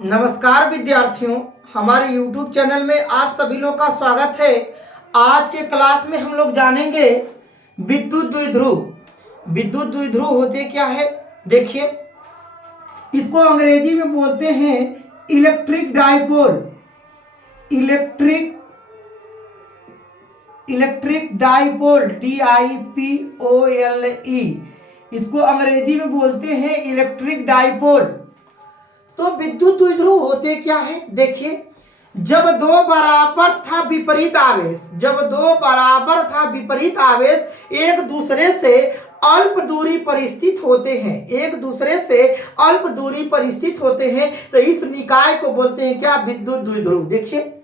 नमस्कार विद्यार्थियों, हमारे YouTube चैनल में आप सभी लोग का स्वागत है। आज के क्लास में हम लोग जानेंगे विद्युत द्विध्रुव। विद्युत द्विध्रुव होते क्या है, देखिए। इसको अंग्रेजी में बोलते हैं electric dipole. Electric dipole DIPOLE। इसको अंग्रेजी में बोलते हैं इलेक्ट्रिक डाइपोल। तो विद्युत द्विध्रुव होते क्या है, देखिए। जब दो बराबर था विपरीत आवेश एक दूसरे से अल्प दूरी पर स्थित होते हैं तो इस निकाय को बोलते हैं क्या, विद्युत द्विध्रुव। देखिए,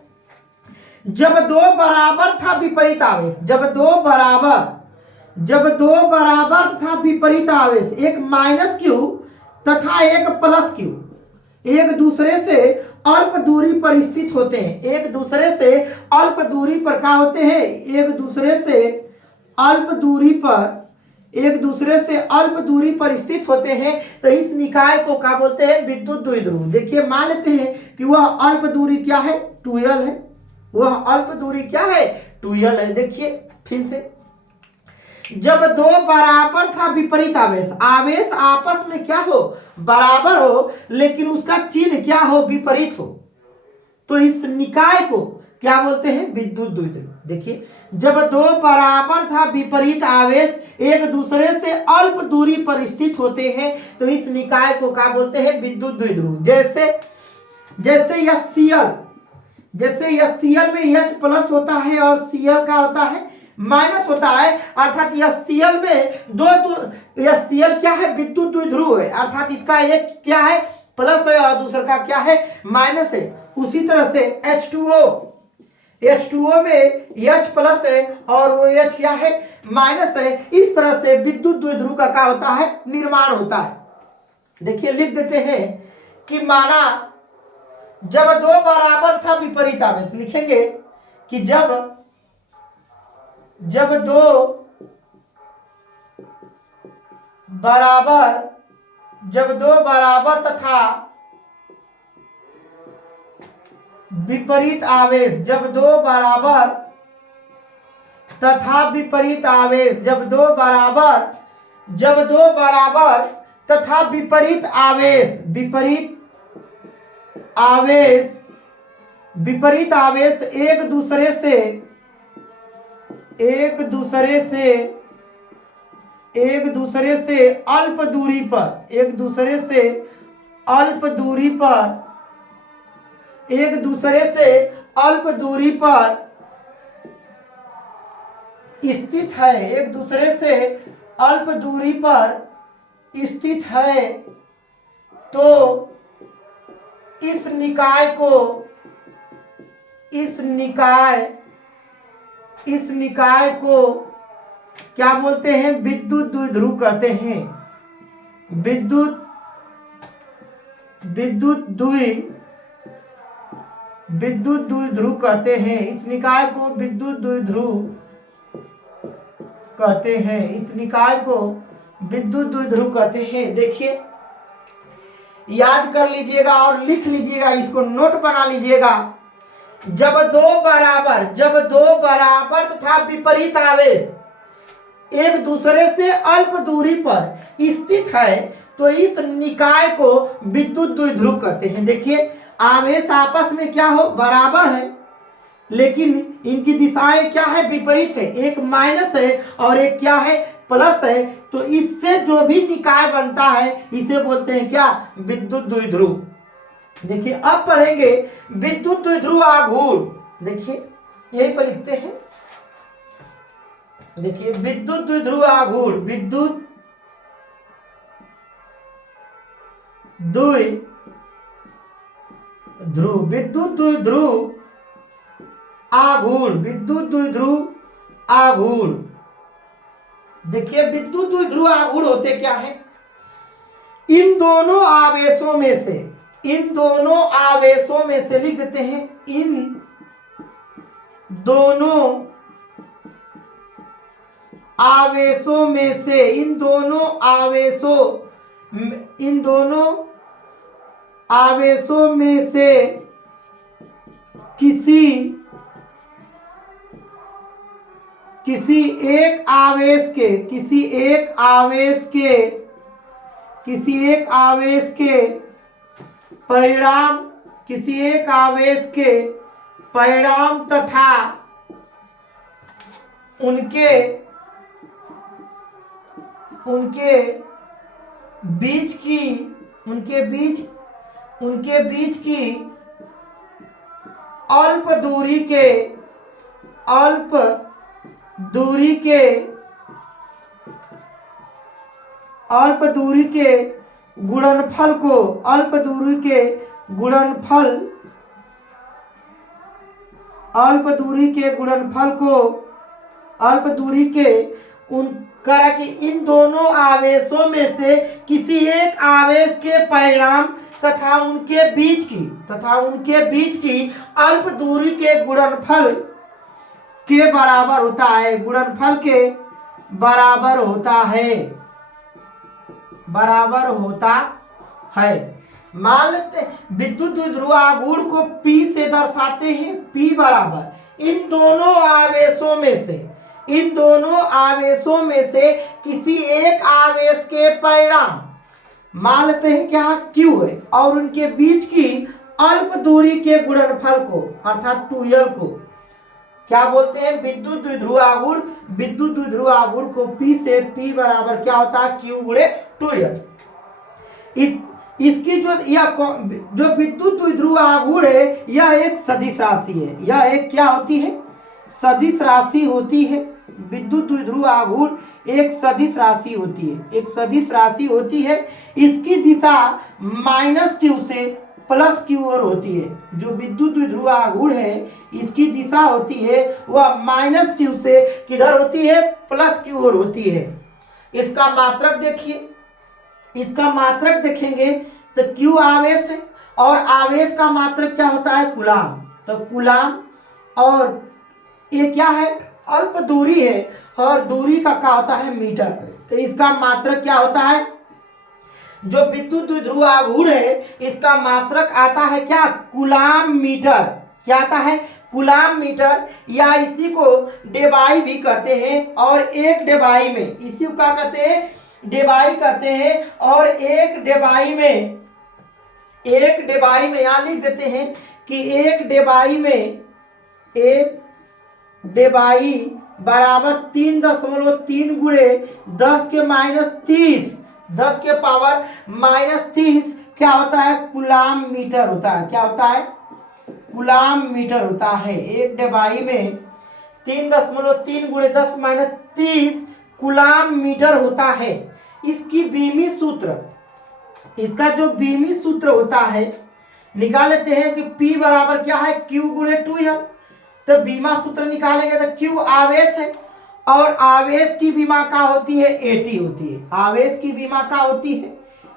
जब दो बराबर था विपरीत आवेश एक माइनस क्यू तथा एक प्लस क्यू एक दूसरे से अल्प दूरी पर स्थित होते हैं। एक दूसरे से अल्प दूरी पर क्या होते हैं, एक दूसरे से अल्प दूरी पर स्थित होते हैं तो इस निकाय को क्या बोलते हैं, विद्युत द्विध्रुव। देखिए, मान लेते हैं कि वह अल्प दूरी क्या है, 2L है। देखिए फिर से, जब दो बराबर था विपरीत आवेश आपस में क्या हो, बराबर हो, लेकिन उसका चिन्ह क्या हो, विपरीत हो, तो इस निकाय को क्या बोलते हैं, विद्युत द्विध्रुव। देखिए, जब दो बराबर था विपरीत आवेश एक दूसरे से अल्प दूरी पर स्थित होते हैं तो इस निकाय को क्या बोलते हैं, विद्युत द्विध्रुव। जैसे यह Cl में H प्लस होता है और Cl का होता है माइनस होता है, अर्थात यह Cl में यह Cl क्या है, विद्युत द्विध्रुव है, अर्थात इसका एक क्या है, प्लस है और दूसरा का क्या है, माइनस है। उसी तरह से H2O में H प्लस है और वो H क्या है, माइनस है। इस तरह से विद्युत द्विध्रुव का क्या होता है, निर्माण होता है। देखिए, लिख देते हैं कि माना जब दो बराबर था विपरीत आवेश, लिखेंगे कि जब दो बराबर तथा विपरीत आवेश जब दो बराबर तथा विपरीत आवेश एक दूसरे से अल्प दूरी पर स्थित है तो इस निकाय को क्या बोलते हैं, विद्युत द्विध्रुव कहते हैं। विद्युत द्विध्रुव कहते हैं। इस निकाय को विद्युत द्विध्रुव कहते हैं। देखिए, याद कर लीजिएगा और लिख लीजिएगा, इसको नोट बना लीजिएगा। जब दो बराबर तथा विपरीत आवेश एक दूसरे से अल्प दूरी पर स्थित है तो इस निकाय को विद्युत द्विध्रुव कहते हैं। देखिए, आवेश आपस में क्या हो, बराबर है, लेकिन इनकी दिशाएं क्या है, विपरीत है। एक माइनस है और एक क्या है, प्लस है। तो इससे जो भी निकाय बनता है इसे बोलते हैं क्या, विद्युत द्विध्रुव। देखिए, अब पढ़ेंगे विद्युत द्विध्रुव आघूर्ण। देखिए, यहीं पर लिखते हैं। देखिए, विद्युत द्विध्रुव आघूर्ण, विद्युत द्विध्रुव आघूर्ण। देखिए, विद्युत द्विध्रुव आघूर्ण होते क्या है, इन दोनों आवेशों में से लिख देते हैं, इन दोनों आवेशों में से किसी एक आवेश के परिणाम तथा उनके बीच की अल्प दूरी के गुणनफल को करा कि इन दोनों आवेशों में से किसी एक आवेश के परिणाम तथा उनके बीच की अल्प दूरी के गुणनफल के बराबर होता है। मान लेते विद्युत द्विध्रुव आघूर्ण को P से दर्शाते हैं। P बराबर इन दोनों आवेशों में से किसी एक आवेश के परिणाम मान लेते हैं क्या Q है और उनके बीच की अल्प दूरी के गुणनफल को अर्थात 2L को क्या बोलते हैं? विद्युत द्विध्रुव आघूर्ण को P से P बराबर क्या होता है? Q गुणे 2L। इसकी जो विद्युत द्विध्रुव आघूर्ण है यह एक सदिश राशि है। यह एक क्या होती है? सदिश राशि होती है। विद्युत द्विध्रुव आघूर्ण एक सदिश राशि होती है। इसकी दिशा -Q से +Q ओर होती है। जो विद्युत द्विध्रुव आघूर्ण है इसकी दिशा होती है वह -Q से किधर होती है? +Q ओर होती है। इसका मात्रक देखिए, इसका मात्रक देखेंगे तो Q आवेश है और आवेश का मात्रक क्या होता है? कूलाम। तो कूलाम और ये क्या है? अल्प दूरी है और दूरी का क्या होता है? मीटर। तो इसका मात्रक क्या होता है? जो विद्युत द्विध्रुव आघूर्ण है इसका मात्रक आता है क्या? Coulomb metre. क्या आता है? कूलाम मीटर, या इसी को डेबाई भी कहते हैं। और एक डेबाई में इसी को क्या कहते हैं? डेबाई कहते हैं। और एक डेबाई में यहाँ लिख देते हैं कि एक डेबाई बराबर 3.3 गुणे 10 के पावर -30 क्या होता है? कूलाम मीटर होता है। क्या होता है? कूलाम मीटर होता है। एक डेबाई में 3.3 गुणे 10-30 कूलाम मीटर होता है। इसका जो बीमी सूत्र होता है निकाल लेते हैं कि P बराबर क्या है? Q गुणे 2L। तो बीमा सूत्र निकालेंगे तो Q आवेश है और आवेश की बीमा क्या होती है? AT होती है। आवेश की बीमा क्या होती है?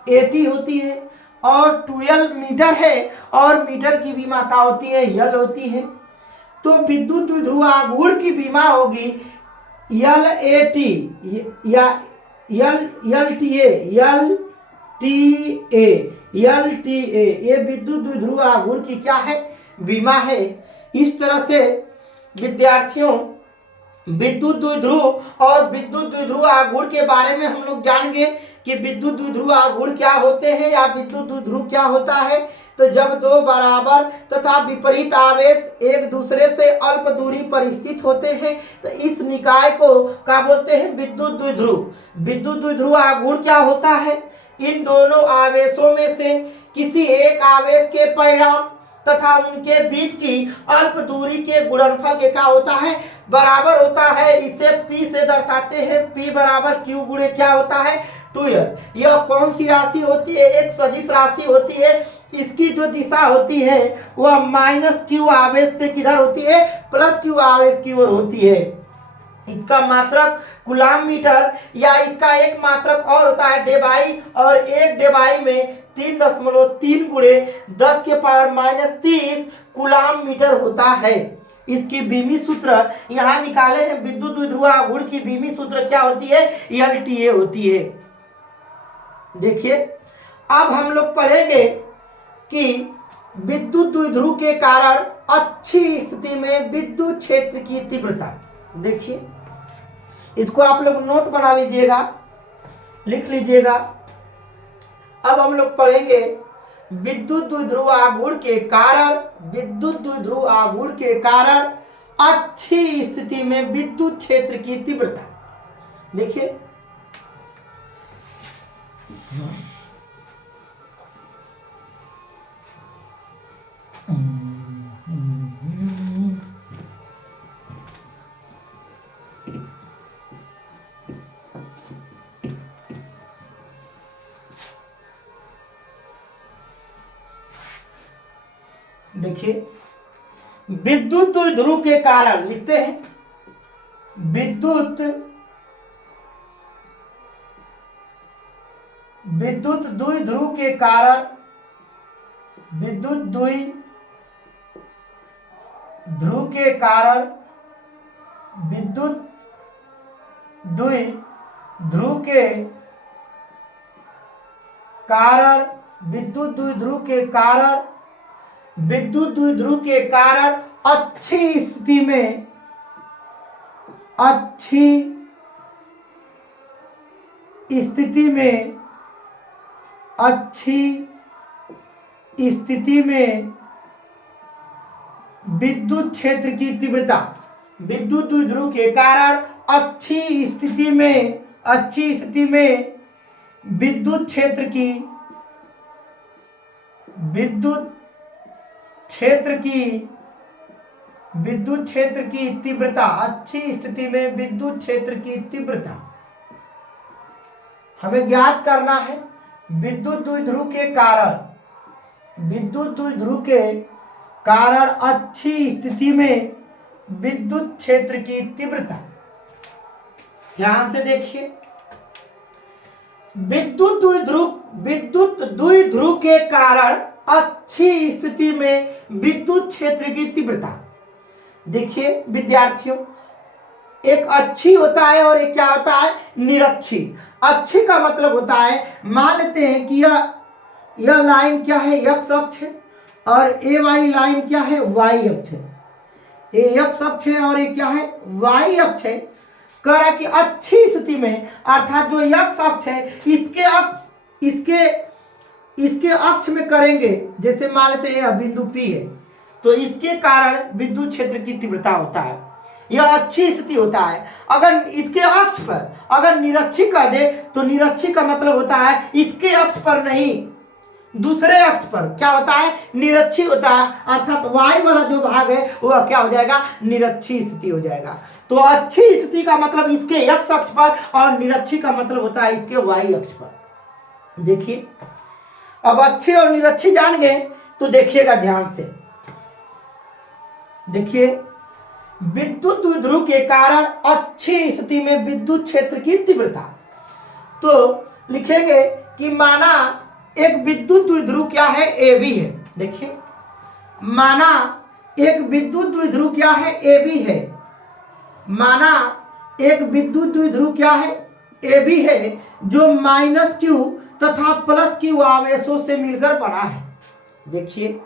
AT होती है। और 2L मीटर है और मीटर की बीमा क्या होती है? L होती है। तो विद्युत द्विध्रुव आघूर्ण की बीमा होगी LAT या LTA। ये विद्युत द्विध्रुव आघूर्ण की क्या है? बीमा है। इस तरह से विद्यार्थियों विद्युत द्विध्रुव और विद्युत द्विध्रुव आघूर्ण के बारे में हम लोग जान गए कि विद्युत द्विध्रुव आघूर्ण क्या होते हैं या विद्युत द्विध्रुव क्या होता है। तो जब दो बराबर तथा विपरीत आवेश एक दूसरे से अल्प दूरी पर स्थित होते हैं तो इस निकाय को क्या बोलते हैं? विद्युत द्विध्रुव। विद्युत द्विध्रुव आघूर्ण क्या होता है? इन दोनों आवेशों में से किसी एक आवेश के परिणाम तथा उनके बीच की अल्प दूरी के गुणनफल के क्या होता है? बराबर होता है। इसे P से दर्शाते हैं। P बराबर Q गुणे क्या होता है? 2L। यह कौन सी राशि होती है? एक सदिश राशि होती है। इसकी जो दिशा होती है वह -Q आवेश से किधर होती है? +Q आवेश की ओर होती है। इसका मात्रक कूलाम मीटर, या इसका एक मात्रक और होता है डेबाई। और एक डेबाई में 3.3 गुणे 10 के पावर -30 कूलाम मीटर होता है। इसकी बीमी सूत्र यहाँ निकाले हैं। विद्युत द्विध्रुव आघूर्ण की बीमी सूत्र क्या होती है? LTA होती है। देखिए अब हम लोग पढ़ेंगे कि विद्युत द्विध्रुव के कारण अच्छी स्थिति में विद्युत क्षेत्र की तीव्रता, देखिए इसको आप लोग नोट बना लीजिएगा, लिख लीजिएगा। अब हम लोग पढ़ेंगे विद्युत द्विध्रुव आघूर्ण के कारण, विद्युत द्विध्रुव आघूर्ण के कारण अच्छी स्थिति में विद्युत क्षेत्र की तीव्रता। देखिए देखिए विद्युत द्विध्रुव के कारण लिखते हैं, विद्युत द्विध्रुव के कारण, विद्युत द्विध्रुव के कारण, विद्युत द्विध्रुव के कारण, विद्युत द्विध्रुव के कारण, विद्युत द्विध्रुव के कारण अच्छी स्थिति में, अच्छी स्थिति में, अच्छी स्थिति में विद्युत क्षेत्र की तीव्रता, विद्युत द्विध्रुव के कारण अच्छी स्थिति में, अच्छी स्थिति में विद्युत क्षेत्र की, विद्युत क्षेत्र की, विद्युत क्षेत्र की तीव्रता, अच्छी स्थिति में विद्युत क्षेत्र की तीव्रता हमें ज्ञात करना है। विद्युत द्विध्रुव के कारण, विद्युत द्विध्रुव के कारण अच्छी स्थिति में विद्युत क्षेत्र की तीव्रता, ध्यान से देखिए विद्युत द्विध्रुव के कारण अच्छी स्थिति में विद्युत क्षेत्र की तीव्रता। देखिए विद्यार्थियों, एक अच्छी होता है और एक क्या होता है, निरक्षी। अच्छी का मतलब होता है, मान लेते हैं कि यह लाइन क्या है, एक्स अक्ष है, और ए वाली लाइन क्या है, वाई अक्ष है। ये एक्स अक्ष है और ये क्या है, वाई अक्ष है। कह रहा है कि अच्छी स्थिति में, अर्थात जो एक्स अक्ष है इसके अक्ष में करेंगे, जैसे मान लेते हैं बिंदु पी है, तो इसके कारण विद्युत क्षेत्र की तीव्रता होता है, यह अच्छी स्थिति होता है। अगर इसके अक्ष पर अगर निरक्षी कर दे तो निरक्षी का मतलब होता है इसके अक्ष पर नहीं, दूसरे अक्ष पर क्या होता है, निरक्षी होता है, अर्थात वाई वाला जो भाग है वह क्या हो जाएगा, निरक्षी स्थिति हो जाएगा। तो अच्छी स्थिति का मतलब इसके एक्स अक्ष पर और निरक्षी का मतलब होता है इसके वाई अक्ष पर। देखिए अब अच्छी और निरक्षी जान गए तो देखिएगा ध्यान से, देखिए विद्युत द्विध्रुव के कारण अच्छी स्थिति में विद्युत क्षेत्र की तीव्रता। तो लिखेंगे कि माना एक विद्युत द्विध्रुव क्या है, ए बी है। देखिए माना एक विद्युत द्विध्रुव क्या है, ए बी है। माना एक विद्युत द्विध्रुव क्या है, ए बी है, जो माइनस क्यू तथा प्लस क्यू आवेशों से मिलकर बना है। देखिए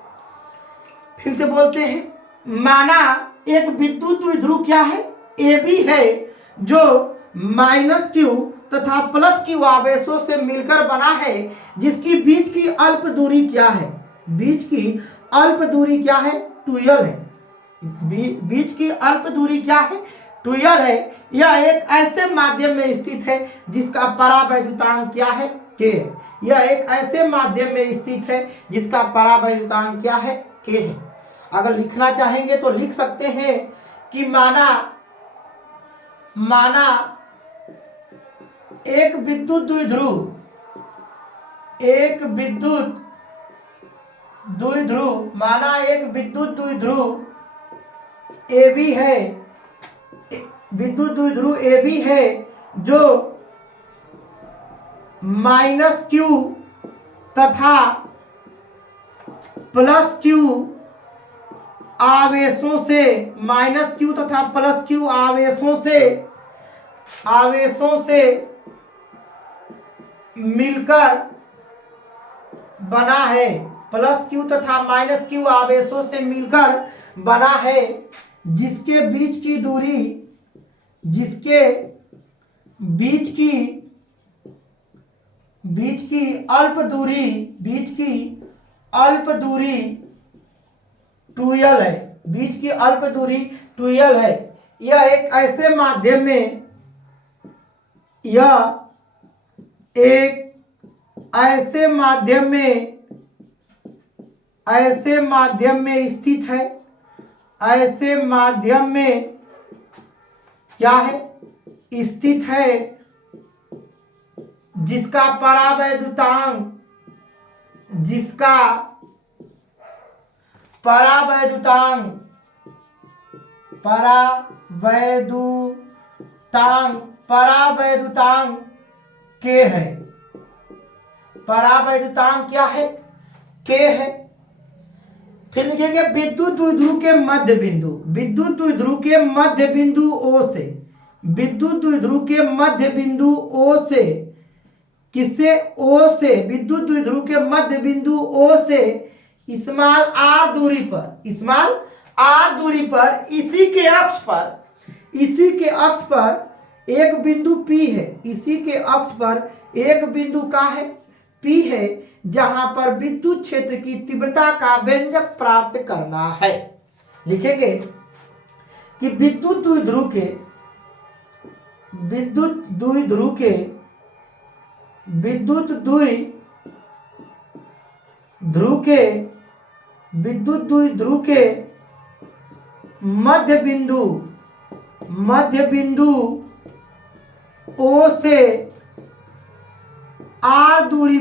फिर से बोलते हैं, माना एक विद्युत द्विध्रुव क्या है, ए बी है, जो माइनस क्यू तथा प्लस क्यू आवेशों से मिलकर बना है, जिसकी बीच की अल्प दूरी क्या है, बीच की अल्प दूरी क्या है, 12 है। बीच की अल्प दूरी क्या है, 12 है। यह एक ऐसे माध्यम में स्थित है जिसका परावैद्युतांक क्या है, के है। यह एक ऐसे माध्यम में स्थित है जिसका परावैद्युतांक क्या है, के है। अगर लिखना चाहेंगे तो लिख सकते हैं कि माना एक विद्युत द्विध्रुव, माना एक विद्युत द्विध्रुव ए बी है, विद्युत द्विध्रुव ए बी है, जो माइनस क्यू तथा प्लस क्यू आवेशों से, माइनस क्यू तथा प्लस क्यू आवेशों से मिलकर बना है, प्लस क्यू तथा माइनस क्यू आवेशों से मिलकर बना है, जिसके बीच की दूरी अल्प दूरी 2l है, बीच की अल्प दूरी 2l है। यह एक ऐसे माध्यम में स्थित है, ऐसे माध्यम में क्या है स्थित है, जिसका परावैद्युतांक के है। परावैद्युतांक क्या है? के है। फिर लिखेंगे विद्युत द्विध्रुव के मध्य बिंदु, विद्युत द्विध्रुव के मध्य बिंदु O से, विद्युत द्विध्रुव के मध्य बिंदु O से, किससे? O से, विद्युत द्विध्रुव के मध्य बिंदु O से स्मॉल r दूरी पर इसी के अक्ष पर एक बिंदु P है, इसी के अक्ष पर एक बिंदु का है P है, जहां पर विद्युत क्षेत्र की तीव्रता का व्यंजक प्राप्त करना है। लिखेंगे कि विद्युत द्विध्रुव के मध्य बिंदु O से R दूरी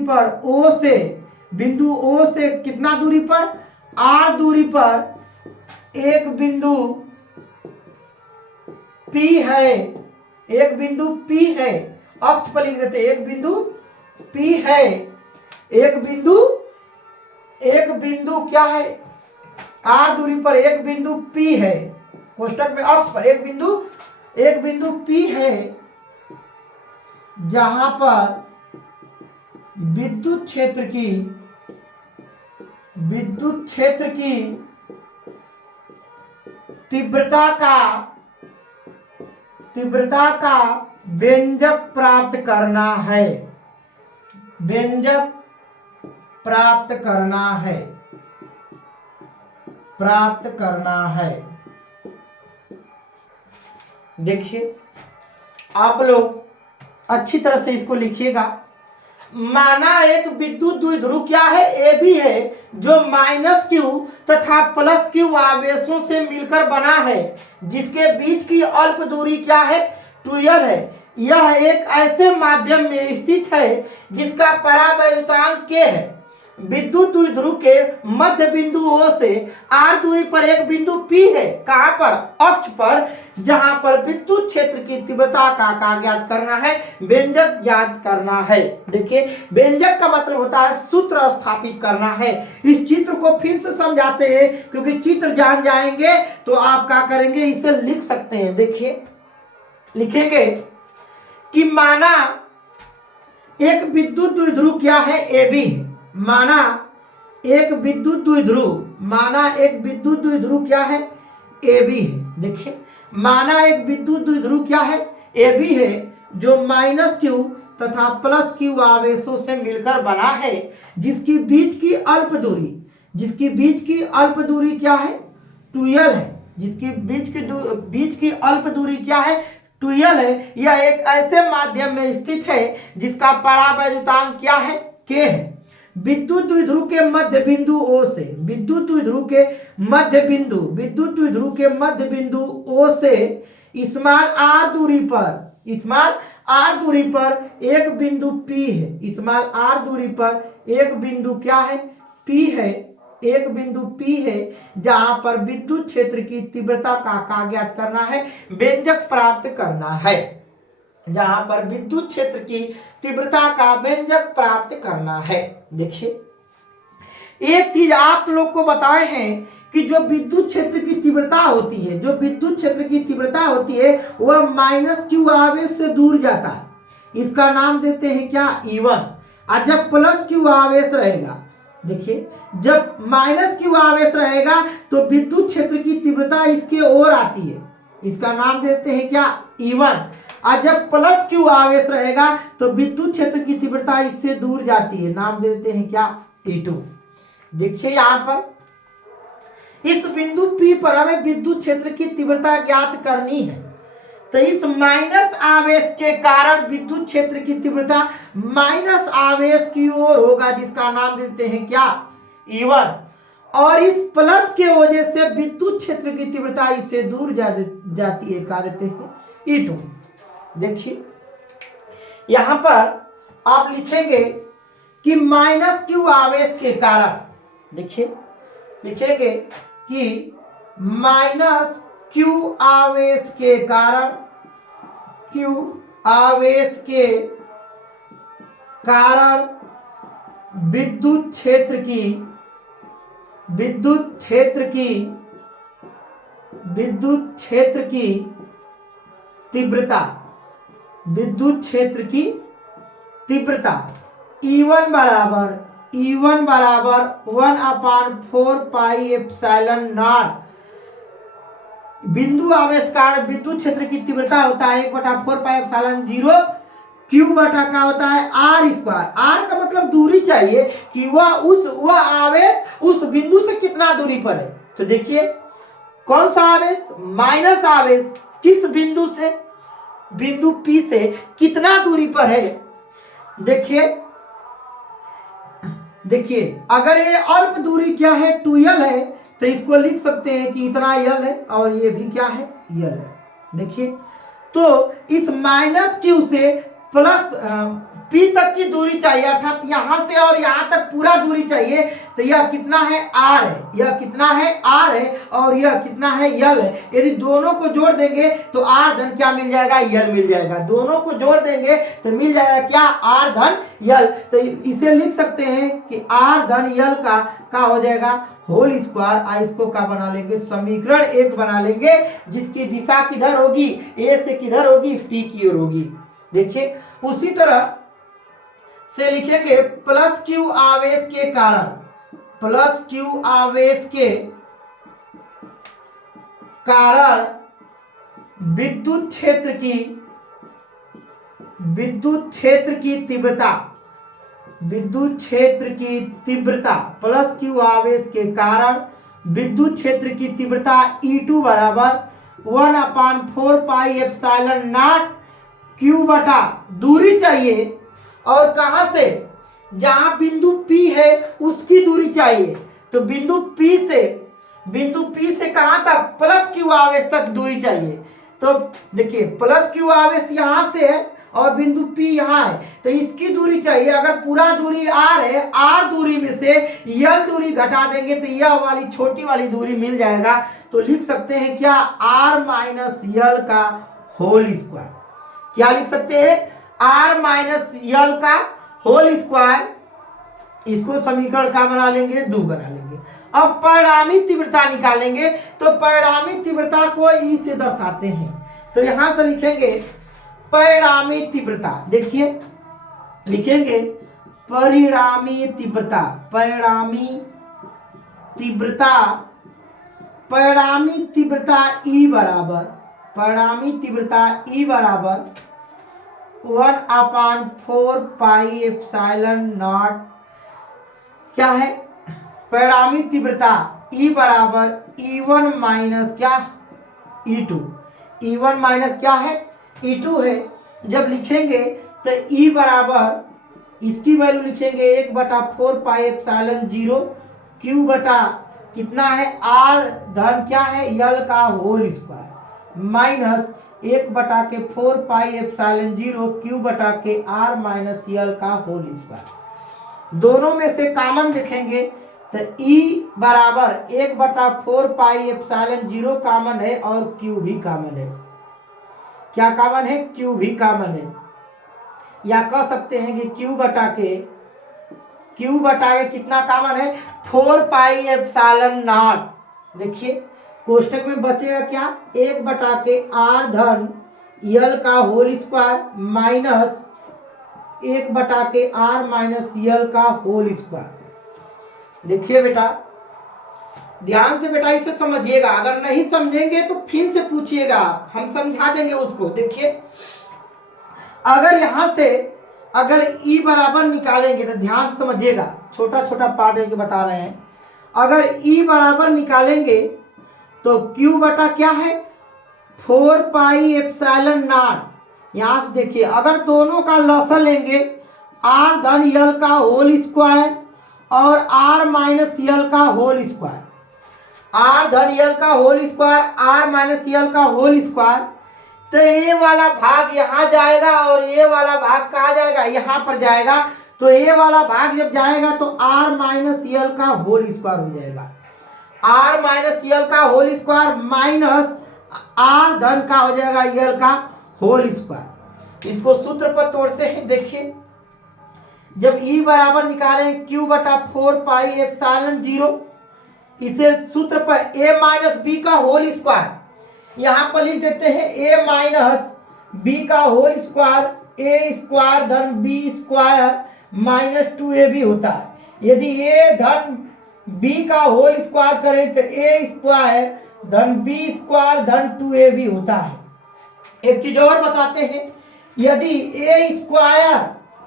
पर O से, बिंदु O से कितना दूरी पर? R दूरी पर एक बिंदु P है, एक बिंदु P है, अक्ष पर लिख देते, एक बिंदु P है, एक बिंदु क्या है? R दूरी पर एक बिंदु P है, कोष्टक में अक्ष पर एक बिंदु P है, जहां पर विद्युत क्षेत्र की तीव्रता का व्यंजक प्राप्त करना है, देखिए आप लोग अच्छी तरह से इसको लिखिएगा। माना एक विद्युत द्विध्रुव क्या है? ए बी है, जो -q तथा +q आवेशों से मिलकर बना है, जिसके बीच की अल्प दूरी क्या है? 2l है। यह एक ऐसे माध्यम में स्थित है जिसका परावैद्युतांक k है। विद्युत द्विध्रुव के मध्य बिंदु O से R दूरी पर एक बिंदु P है, कहां पर? अक्ष पर, जहां पर विद्युत क्षेत्र की तीव्रता का ज्ञात करना है, व्यंजक ज्ञात करना है। देखिए व्यंजक का मतलब होता है सूत्र स्थापित करना है। इस चित्र को फिर से समझाते हैं, क्योंकि चित्र जान जाएंगे तो आप क्या करेंगे, इसे लिख सकते हैं। देखिए लिखेंगे कि माना एक विद्युत द्विध्रुव क्या है? AB है। माना एक विद्युत द्विध्रुव क्या है? AB है। देखिए माना एक विद्युत द्विध्रुव क्या है? AB है, जो -q तथा +q आवेशों से मिलकर बना है, जिसकी बीच की अल्प दूरी क्या है? 2l है, जिसकी बीच की अल्प दूरी क्या है? 2l है। यह एक ऐसे माध्यम में स्थित है जिसका परावैद्युतांक क्या है? k है। विद्युत द्विध्रुव के मध्य बिंदु O से, विद्युत द्विध्रुव के मध्य बिंदु O से स्मॉल r दूरी पर एक बिंदु P है, स्मॉल r दूरी पर एक बिंदु क्या है? P है, एक बिंदु P है, जहां पर विद्युत क्षेत्र की तीव्रता का ज्ञात करना है, व्यंजक प्राप्त करना है, जहां पर विद्युत क्षेत्र की तीव्रता का व्यंजक प्राप्त करना है। देखिए एक चीज आप लोग को बताए हैं कि जो विद्युत क्षेत्र की तीव्रता होती है, वह -q आवेश से दूर जाता है। इसका नाम देते हैं क्या? E1। और जब प्लस क्यू आवेश रहेगा, देखिए जब माइनस क्यू आवेश रहेगा तो विद्युत क्षेत्र की तीव्रता इसके ओर आती है, इसका नाम देते हैं क्या, E1। और जब प्लस क्यू आवेश रहेगा तो विद्युत क्षेत्र की तीव्रता इससे दूर जाती है, नाम देते हैं क्या, E2। देखिए यहां पर इस बिंदु P पर हमें विद्युत क्षेत्र की तीव्रता ज्ञात करनी है, तो इस माइनस आवेश के कारण विद्युत क्षेत्र की तीव्रता माइनस आवेश की ओर होगा, जिसका नाम देते हैं क्या, E1। और इस प्लस के वजह से विद्युत क्षेत्र की तीव्रता इससे दूर जाती है, क्या देते हैं, E2। देखिए यहां पर आप लिखेंगे कि माइनस क्यू आवेश के कारण, देखिए लिखेंगे कि माइनस क्यू आवेश के कारण, क्यू आवेश के कारण विद्युत क्षेत्र की तीव्रता, E1 बराबर 1/4πε0। बिंदु आवेश कारण विद्युत क्षेत्र की तीव्रता होता है 1/4πε0 क्यू बटा का होता है R²। R का मतलब दूरी चाहिए कि वह आवेश उस बिंदु से कितना दूरी पर है। तो देखिए कौन सा आवेश, माइनस आवेश, किस बिंदु से, बिंदु P से कितना दूरी पर है। देखिए अगर ये अल्प दूरी क्या है, 2l है, तो इसको लिख सकते हैं कि इतना l है और ये भी क्या है, l है। देखिए तो इस माइनस क्यू से प्लस P तक की दूरी चाहिए, अर्थात यहां से और यहां तक पूरा दूरी चाहिए, तो यह कितना है, R है, यह कितना है, R है, और यह कितना है, L है। यदि दोनों को जोड़ देंगे तो R धन क्या मिल जाएगा, L मिल जाएगा। दोनों को जोड़ देंगे तो मिल जाएगा क्या, R धन L। तो इसे लिख सकते हैं कि R धन L का हो जाएगा होल स्क्वायर। इसको क्या बना लेंगे, समीकरण 1 बना लेंगे, जिसकी दिशा किधर होगी, A से किधर होगी, P की ओर होगी। देखिए उसी तरह से लिखेंगे प्लस क्यू आवेश के कारण, प्लस क्यू आवेश के कारण विद्युत क्षेत्र की तीव्रता, प्लस क्यू आवेश के कारण विद्युत क्षेत्र की तीव्रता E2 बराबर 1/4πε0 क्यू बटा दूरी चाहिए, और कहां से, जहां बिंदु P है उसकी दूरी चाहिए। तो बिंदु P से कहां तक, प्लस क्यू आवेश तक दूरी चाहिए। तो देखिए प्लस क्यू आवेश यहां से है और बिंदु P यहां है, तो इसकी दूरी चाहिए। अगर पूरा दूरी R है, R दूरी में से L दूरी घटा देंगे तो यह वाली छोटी वाली दूरी मिल जाएगा। तो लिख सकते हैं क्या, R माइनस L का होल स्क्वायर। क्या लिख सकते हैं, R माइनस L का होल स्क्वायर। इसको समीकरण का बना लेंगे, 2 बना लेंगे। अब परिणामी तीव्रता निकालेंगे, तो परिणामी तीव्रता को E से दर्शाते हैं। तो यहां से लिखेंगे परिणामी तीव्रता, देखिए लिखेंगे परिणामी तीव्रता, E बराबर 1/4πε0 क्या है, परिणामी तीव्रता E बराबर E1 माइनस क्या, E2। E1 माइनस क्या है, E2 है। जब लिखेंगे तो E बराबर, इसकी वैल्यू लिखेंगे 1/4πε0 क्यू बटा कितना है, R धन क्या है, L का होल स्क्वायर माइनस 1/4πε0 क्यू बटा के R माइनस L का होल स्क्वायर। दोनों में से कॉमन देखेंगे तो E बराबर 1/4πε0 कॉमन है और Q भी कॉमन है। क्या कॉमन है, Q भी कॉमन है। या कह सकते हैं कि Q बटा के कितना कॉमन है, 4πε0। देखिए कोष्टक में बचेगा क्या, 1/r धन L का होल स्क्वायर माइनस 1 बटा के आर माइनस यल का होल स्क्वायर। देखिए बेटा, ध्यान से बेटा इसे समझिएगा, अगर नहीं समझेंगे तो फिर से पूछिएगा, हम समझा देंगे उसको। देखिए, अगर यहां से अगर ई बराबर निकालेंगे तो ध्यान से समझिएगा, छोटा छोटा पार्ट है कि बता रहे हैं। अगर ई बराबर निकालेंगे तो क्यू बटा क्या है 4 पाई एप्सिलॉन नॉट। यहां से देखिए, अगर दोनों का लॉसल लेंगे आर धन यल का होल स्क्वायर और आर माइनस यल का होल स्क्वायर, आर धन यल का होल स्क्वायर, आर माइनस यल का होल स्क्वायर, तो ये वाला भाग यहाँ जाएगा और ये वाला भाग कहाँ जाएगा, यहाँ पर जाएगा। तो ये वाला भाग जब जाएगा तो आर माइनस यल का होल स्क्वायर हो जाएगा, आर माइनस यल का होल स्क्वायर माइनस आर धन का हो जाएगा यल का होल स्क्वायर। इसको सूत्र पर तोड़ते हैं। देखिए, जब ई बराबर निकालें क्यू बटा 4 पाई एप्सिलॉन 0, इसे सूत्र पर ए माइनस बी का होल स्क्वायर, यहां पर लिख देते हैं ए माइनस बी का होल स्क्वायर, ए स्क्वायर धन बी स्क्वायर माइनस 2ab होता है। यदि ए धन बी का होल स्क्वायर करें तो ए स्क्वायर धन बी स्क्वायर धन 2ab होता है। एक चीज और बताते हैं, यदि ए स्क्वायर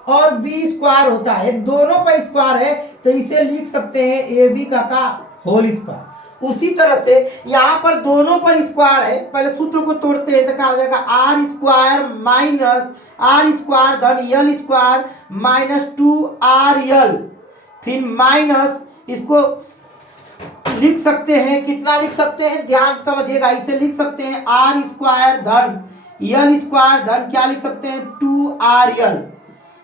और बी स्क्वायर होता है, दोनों पर स्क्वायर है, तो इसे लिख सकते हैं ए बी का होल स्क्वायर। उसी तरह से यहाँ पर दोनों पर स्क्वायर है, पहले सूत्र को तोड़ते हैं तो क्या हो जाएगा R square minus R square धन यल स्क्वायर माइनस 2rl, फिर माइनस इसको लिख सकते हैं, कितना लिख सकते हैं ध्यान से समझिएगा, इसे लिख सकते हैं आर स्क्वायर धन यल स्क्वायर धन क्या लिख सकते हैं 2rl।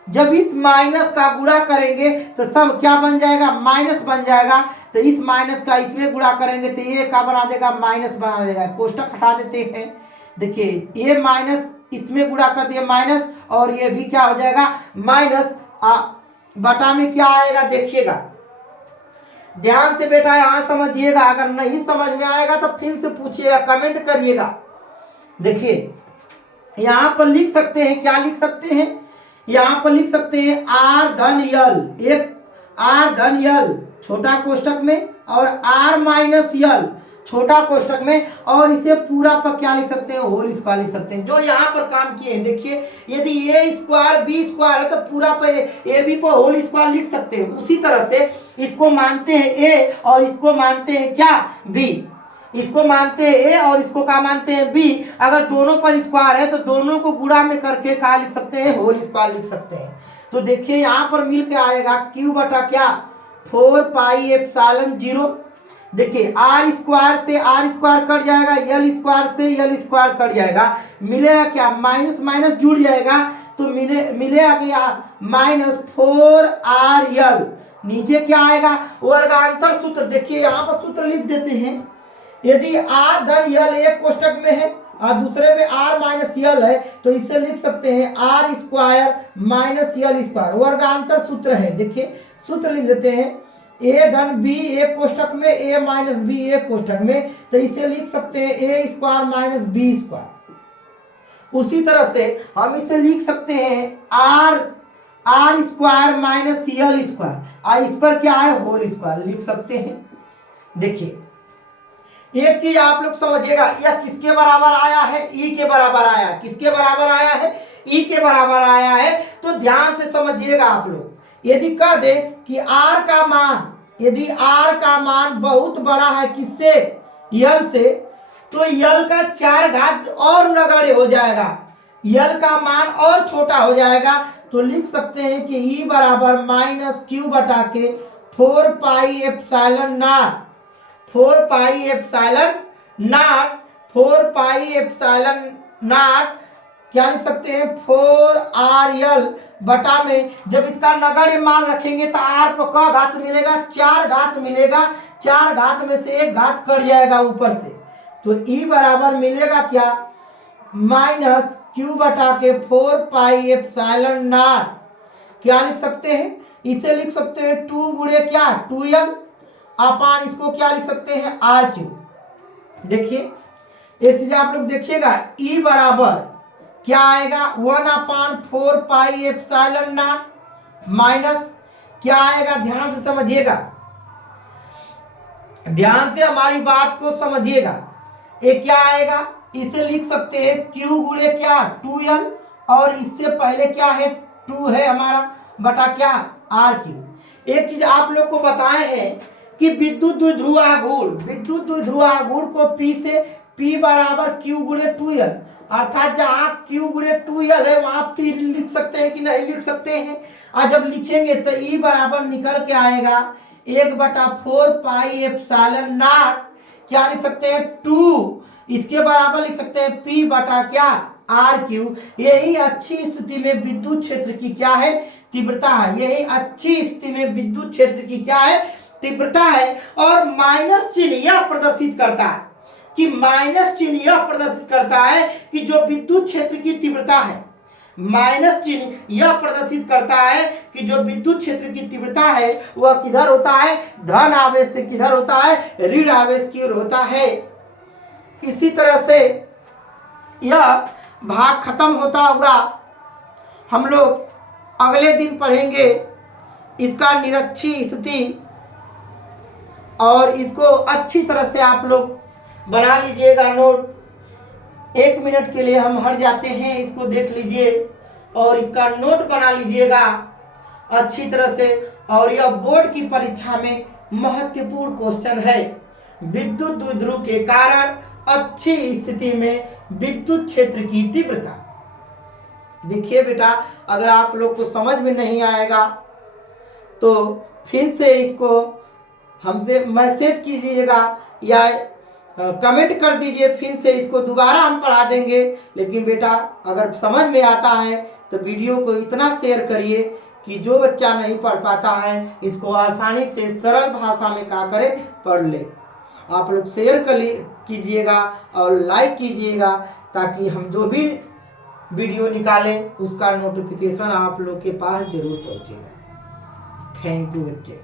जब इस माइनस का गुणा करेंगे तो सब क्या बन जाएगा, माइनस बन जाएगा। तो इस माइनस का इसमें गुणा करेंगे तो ये क्या बना देगा, माइनस बना देगा। कोष्टक हटा देते हैं। देखिए, ये माइनस इसमें गुणा कर दिया माइनस, और ये भी क्या हो जाएगा माइनस, बटा में क्या आएगा देखिएगा, ध्यान से बेटा यहाँ समझिएगा। अगर नहीं समझ में आएगा तो फिर से पूछिएगा, कमेंट करिएगा। देखिए, यहाँ पर लिख सकते हैं, क्या लिख सकते हैं, यहाँ पर लिख सकते हैं आर धन यल, एक आर धन यल छोटा कोष्टक में और आर माइनस यल छोटा कोष्टक में, और इसे पूरा पर क्या लिख सकते हैं होल स्क्वायर लिख सकते हैं, जो यहाँ पर काम किए हैं। देखिए, यदि ए स्क्वायर बी स्क्वायर है तो पूरा पर ए बी पर होल स्क्वायर लिख सकते हैं। उसी तरह से इसको मानते हैं ए और इसको मानते हैं क्या बी, इसको मानते हैं ए और इसको क्या मानते हैं बी। अगर दोनों पर स्क्वायर है तो दोनों को गुणा में करके क्या लिख सकते हैं होल स्क्वायर लिख सकते हैं। तो देखिए, यहाँ पर मिल के आएगा क्यू बटा क्या 4 पाई एप्सिलॉन 0। देखिए, आर स्क्वायर से आर स्क्वायर कट जाएगा, यल स्क्वायर से यल स्क्वायर कट जाएगा, मिलेगा क्या माइनस माइनस जुड़ जाएगा, तो मिलेगा क्या माइनस 4rl। नीचे क्या आएगा वर्गांतर सूत्र। देखिए, यहाँ पर सूत्र लिख देते हैं, यदि आर धन यल एक कोष्टक में है और दूसरे में आर माइनस यल है तो इसे लिख सकते हैं R square minus L square, वर्गांतर सूत्र है। देखिए, सूत्र लिख देते हैं ए धन बी एक कोष्टक में, ए माइनस बी एक कोष्टक में, तो इसे लिख सकते हैं A square minus B square. उसी तरह से हम इसे लिख सकते हैं R square minus L square, और इस पर क्या है होल स्क्वायर लिख सकते हैं। देखिए, एक चीज आप लोग समझिएगा, यह किसके बराबर आया है, ई के बराबर आया। किसके बराबर आया है, ई के बराबर आया है। तो ध्यान से समझिएगा आप लोग, यदि कह दे कि आर का मान, यदि आर का मान बहुत बड़ा है किससे यल से, तो यल का 4 घात और नगण्य हो जाएगा, यल का मान और छोटा हो जाएगा। तो लिख सकते हैं कि ई बराबर माइनस क्यू बटा के 4 pi epsilon not, 4 pi epsilon not, 4 pi epsilon not क्या लिख सकते हैं 4rl बटा में, जब इसका नगण्य मान रखेंगे तो आर को का घात मिलेगा 4 घात मिलेगा, 4 घात में से 1 घात कट जाएगा ऊपर से। तो ई बराबर मिलेगा क्या माइनस क्यू बटा के 4 पाई एप्सिलॉन नॉट, क्या लिख सकते हैं, इसे लिख सकते हैं 2 गुणे क्या 2l अपान इसको क्या लिख सकते हैं r क्यू। देखिए, एक चीज आप लोग देखिएगा, ई बराबर क्या आएगा 1/4πε0 माइनस क्या आएगा, ध्यान से समझिएगा, ध्यान से हमारी बात को समझिएगा। ये क्या आएगा, इसे लिख सकते हैं Q गुणे क्या 2L, और इससे पहले क्या है 2 है हमारा बटा क्या RQ। एक चीज आप लोग को बताए हैं कि विद्युत द्विध्रुव आघूर्ण को P से P बराबर Q गुणे 2L, अर्थात जहां Q गुणे 2L है वहां P लिख सकते हैं कि नहीं लिख सकते हैं। और जब लिखेंगे तो E बराबर निकल के आएगा 1/4πε0, क्या लिख सकते हैं 2, इसके बराबर लिख सकते हैं P बटा क्या RQ। यही अच्छी स्थिति में विद्युत क्षेत्र की क्या है, तीव्रता है। यही अच्छी स्थिति में विद्युत क्षेत्र की क्या है, तीव्रता है। और माइनस चिन्ह यह प्रदर्शित करता है कि जो विद्युत क्षेत्र की तीव्रता है, माइनस चिन्ह यह प्रदर्शित करता है कि जो विद्युत क्षेत्र की तीव्रता है वह किधर होता है, धन आवेश से किधर होता है, ऋण आवेश की ओर होता है। इसी तरह से यह भाग खत्म होता हुआ हम लोग अगले दिन पढ़ेंगे इसका निरक्षी स्थिति, और इसको अच्छी तरह से आप लोग बना लीजिएगा नोट। 1 मिनट के लिए हम हट जाते हैं, इसको देख लीजिए और इसका नोट बना लीजिएगा अच्छी तरह से। और यह बोर्ड की परीक्षा में महत्वपूर्ण क्वेश्चन है। विद्युत द्विध्रुव के कारण अच्छी स्थिति में विद्युत क्षेत्र की तीव्रता। देखिए बेटा, अगर आप लोग को समझ में नहीं आएगा तो फिर से इसको हमसे मैसेज कीजिएगा या कमेंट कर दीजिए, फिर से इसको दोबारा हम पढ़ा देंगे। लेकिन बेटा अगर समझ में आता है तो वीडियो को इतना शेयर करिए कि जो बच्चा नहीं पढ़ पाता है इसको आसानी से सरल भाषा में क्या करे, पढ़ ले। आप लोग शेयर कीजिएगा और लाइक कीजिएगा ताकि हम जो भी वीडियो निकालें उसका नोटिफिकेशन आप लोग के पास जरूर पहुंचेगा। थैंक यू बच्चे।